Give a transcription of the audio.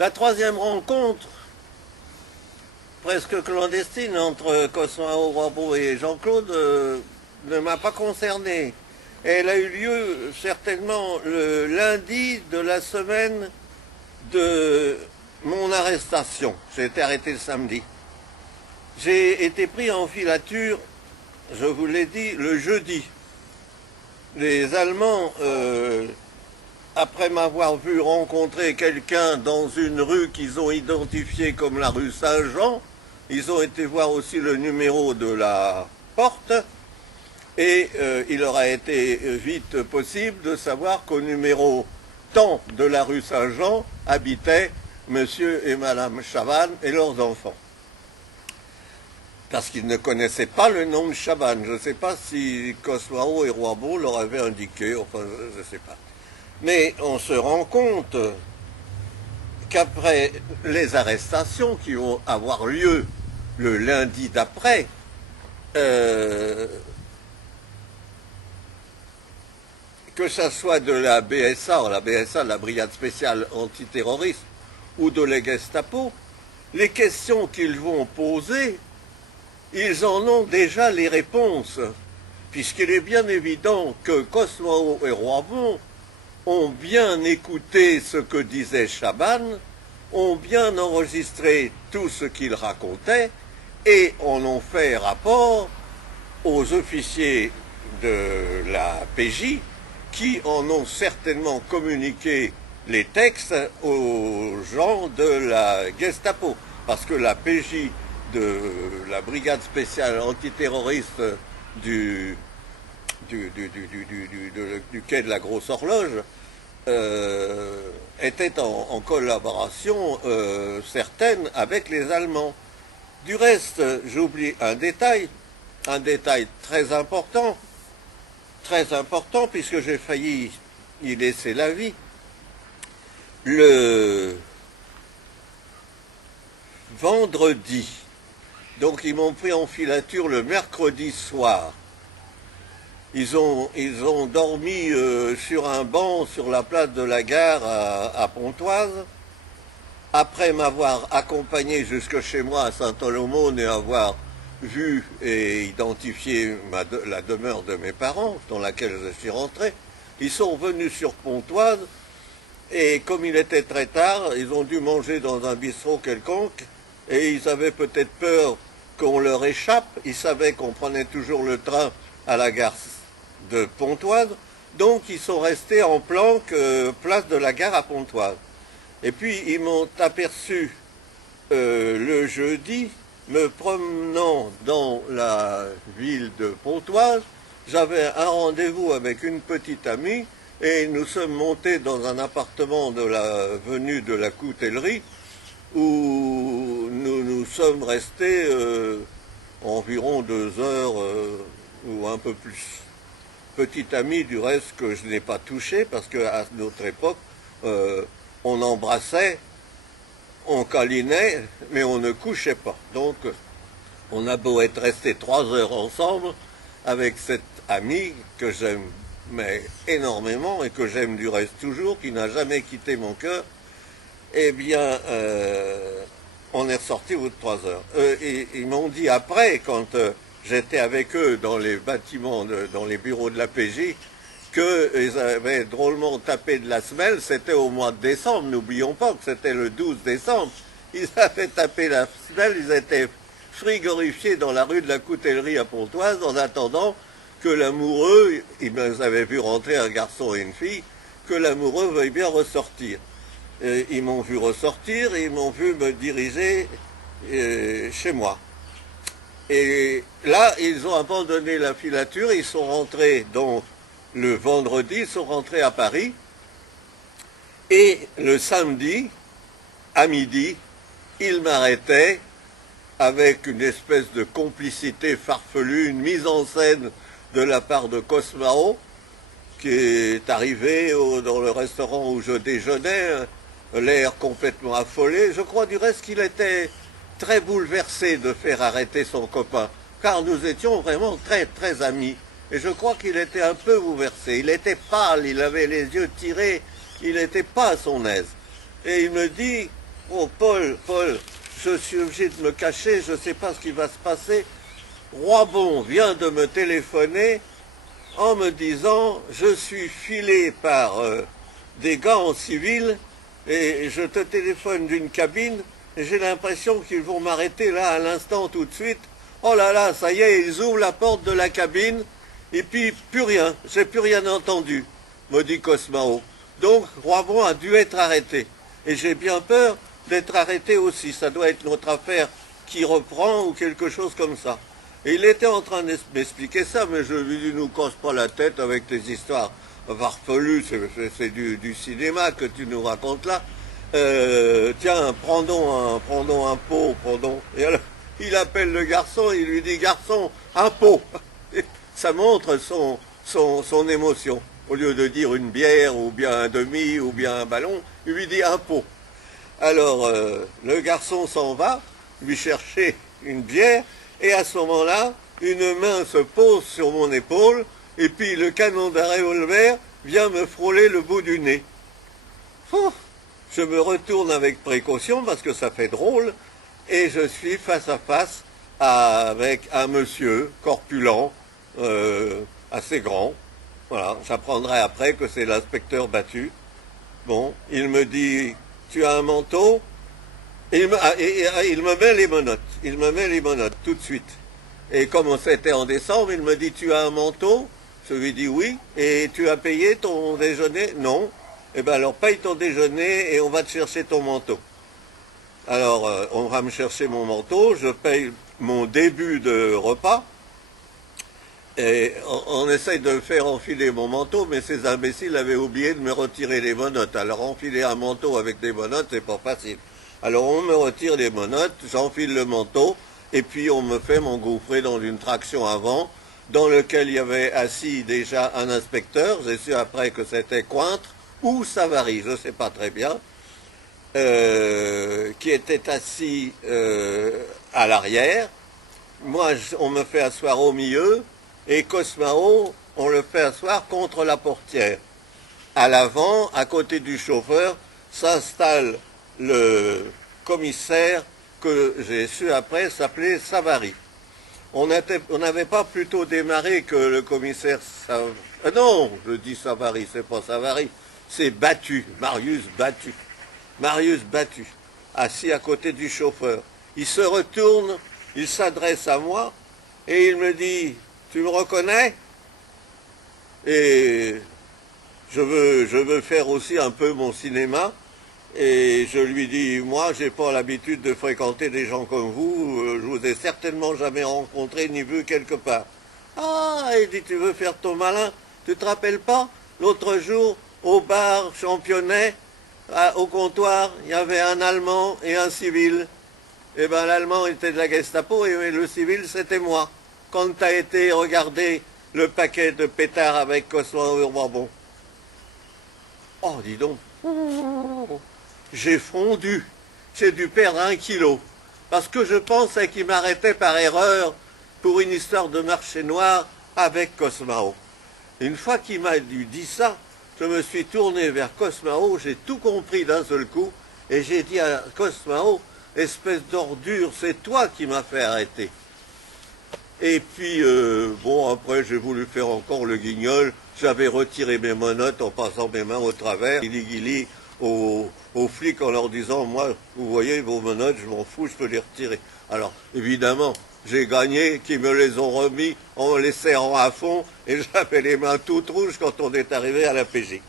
La troisième rencontre, presque clandestine, entre Cosmo Roibeau et Jean-Claude, ne m'a pas concerné. Elle a eu lieu certainement le lundi de la semaine de mon arrestation. J'ai été arrêté le samedi. J'ai été pris en filature, je vous l'ai dit, le jeudi. Les Allemands, après m'avoir vu rencontrer quelqu'un dans une rue qu'ils ont identifiée comme la rue Saint-Jean, ils ont été voir aussi le numéro de la porte, et il leur a été vite possible de savoir qu'au numéro tant de la rue Saint-Jean habitaient monsieur et madame Chabannes et leurs enfants. Parce qu'ils ne connaissaient pas le nom de Chabannes. Je ne sais pas si Cosmo et Roibeau leur avaient indiqué, enfin je ne sais pas. Mais on se rend compte qu'après les arrestations qui vont avoir lieu le lundi d'après, que ça soit de la BSA, la Brigade Spéciale Antiterroriste, ou de la Gestapo, les questions qu'ils vont poser, ils en ont déjà les réponses, puisqu'il est bien évident que Cosmo et Roibeau ont bien écouté ce que disait Chabannes, ont bien enregistré tout ce qu'il racontait, et en ont fait rapport aux officiers de la PJ, qui en ont certainement communiqué les textes aux gens de la Gestapo. Parce que la PJ de la brigade spéciale antiterroriste du quai de la Grosse Horloge était en collaboration certaine avec les Allemands. Du reste, j'oublie un détail très important puisque j'ai failli y laisser la vie. Le vendredi, donc ils m'ont pris en filature le mercredi soir. Ils ont dormi sur un banc sur la place de la gare à Pontoise. Après m'avoir accompagné jusque chez moi à Saint-Olomone et avoir vu et identifié la demeure de mes parents, dans laquelle je suis rentré, ils sont venus sur Pontoise, et comme il était très tard, ils ont dû manger dans un bistrot quelconque, et ils avaient peut-être peur qu'on leur échappe. Ils savaient qu'on prenait toujours le train à la gare de Pontoise, donc ils sont restés en planque place de la gare à Pontoise. Et puis ils m'ont aperçu le jeudi, me promenant dans la ville de Pontoise. J'avais un rendez-vous avec une petite amie et nous sommes montés dans un appartement de l'avenue de la Coutellerie où nous sommes restés environ 2 heures ou un peu plus. Petite amie du reste que je n'ai pas touchée parce qu'à notre époque on embrassait, on câlinait, mais on ne couchait pas. Donc, on a beau être resté 3 heures ensemble avec cette amie que j'aimais énormément et que j'aime du reste toujours, qui n'a jamais quitté mon cœur, eh bien, on est ressorti au bout de 3 heures. Ils m'ont dit après, quand j'étais avec eux dans les bâtiments, dans les bureaux de la PJ, qu'ils avaient drôlement tapé de la semelle. C'était au mois de décembre, n'oublions pas que c'était le 12 décembre. Ils avaient tapé la semelle, ils étaient frigorifiés dans la rue de la Coutellerie à Pontoise en attendant que l'amoureux, ils avaient vu rentrer un garçon et une fille, que l'amoureux veuille bien ressortir. Ils m'ont vu ressortir et ils m'ont vu me diriger chez moi. Et là, ils ont abandonné la filature, ils sont rentrés donc le vendredi, ils sont rentrés à Paris, et le samedi, à midi, ils m'arrêtaient avec une espèce de complicité farfelue, une mise en scène de la part de Cosmao, qui est arrivé dans le restaurant où je déjeunais, l'air complètement affolé. Je crois du reste qu'il était très bouleversé de faire arrêter son copain, car nous étions vraiment très très amis. Et je crois qu'il était un peu bouleversé. Il était pâle, il avait les yeux tirés, il n'était pas à son aise. Et il me dit, Oh, Paul, je suis obligé de me cacher, je ne sais pas ce qui va se passer. Roibon vient de me téléphoner en me disant « Je suis filé par des gars en civil et je te téléphone d'une cabine et j'ai l'impression qu'ils vont m'arrêter là à l'instant tout de suite. Oh là là, ça y est, ils ouvrent la porte de la cabine et puis plus rien, j'ai plus rien entendu, me dit Cosmao. Donc Roibon a dû être arrêté. Et j'ai bien peur d'être arrêté aussi. Ça doit être notre affaire qui reprend ou quelque chose comme ça. Et il était en train de m'expliquer ça, mais je lui dis, nous casse pas la tête avec tes histoires farfelues, c'est du cinéma que tu nous racontes là. Tiens, prendons un pot, prenons. Et alors, il appelle le garçon, il lui dit, garçon, un pot. Ça montre son émotion. Au lieu de dire une bière, ou bien un demi, ou bien un ballon, il lui dit un pot. Alors, le garçon s'en va, lui chercher une bière, et à ce moment-là, une main se pose sur mon épaule, et puis le canon d'un revolver vient me frôler le bout du nez. Oh, je me retourne avec précaution, parce que ça fait drôle, et je suis face à face avec un monsieur corpulent, assez grand. Voilà, j'apprendrai après que c'est l'inspecteur Battu. Bon, il me dit, tu as un manteau? Il me met les menottes. Il me met les menottes tout de suite. Et comme c'était en décembre, il me dit, tu as un manteau? Je lui dis oui. Et tu as payé ton déjeuner? Non. Eh bien alors paye ton déjeuner et on va te chercher ton manteau. Alors on va me chercher mon manteau, je paye mon début de repas. Et on essaye de me faire enfiler mon manteau, mais ces imbéciles avaient oublié de me retirer les menottes. Alors enfiler un manteau avec des menottes, c'est pas facile. Alors on me retire les menottes, j'enfile le manteau, et puis on me fait m'engouffrer dans une traction avant, dans lequel il y avait assis déjà un inspecteur, j'ai su après que c'était Cointre, ou Savary, je ne sais pas très bien, qui était assis à l'arrière. Moi, on me fait asseoir au milieu, et Cosmao, on le fait asseoir contre la portière. À l'avant, à côté du chauffeur, s'installe le commissaire que j'ai su après s'appelait Savary. On n'avait pas plutôt démarré que le commissaire Savary. Non, je dis Savary, c'est pas Savary, c'est Battu, Marius Battu. Marius Battu, assis à côté du chauffeur. Il se retourne, il s'adresse à moi et il me dit « Tu me reconnais ?» Et je veux faire aussi un peu mon cinéma. Et je lui dis, moi, j'ai pas l'habitude de fréquenter des gens comme vous, je vous ai certainement jamais rencontré ni vu quelque part. Ah, il dit, tu veux faire ton malin? Tu te rappelles pas? L'autre jour, au bar Championnet, au comptoir, il y avait un Allemand et un civil. Eh ben, l'Allemand était de la Gestapo et le civil, c'était moi. Quand t'as été regarder le paquet de pétards avec Cosmo Urbarbon. Oh, dis donc. J'ai fondu, j'ai dû perdre 1 kilo, parce que je pensais qu'il m'arrêtait par erreur pour une histoire de marché noir avec Cosmao. Une fois qu'il m'a dit ça, je me suis tourné vers Cosmao, j'ai tout compris d'un seul coup, et j'ai dit à Cosmao, espèce d'ordure, c'est toi qui m'as fait arrêter. Et puis, bon, après j'ai voulu faire encore le guignol, j'avais retiré mes menottes en passant mes mains au travers, guili aux flics en leur disant, moi, vous voyez, vos menottes, je m'en fous, je peux les retirer. Alors, évidemment, j'ai gagné, qu'ils me les ont remis en les serrant à fond, et j'avais les mains toutes rouges quand on est arrivé à la PJ.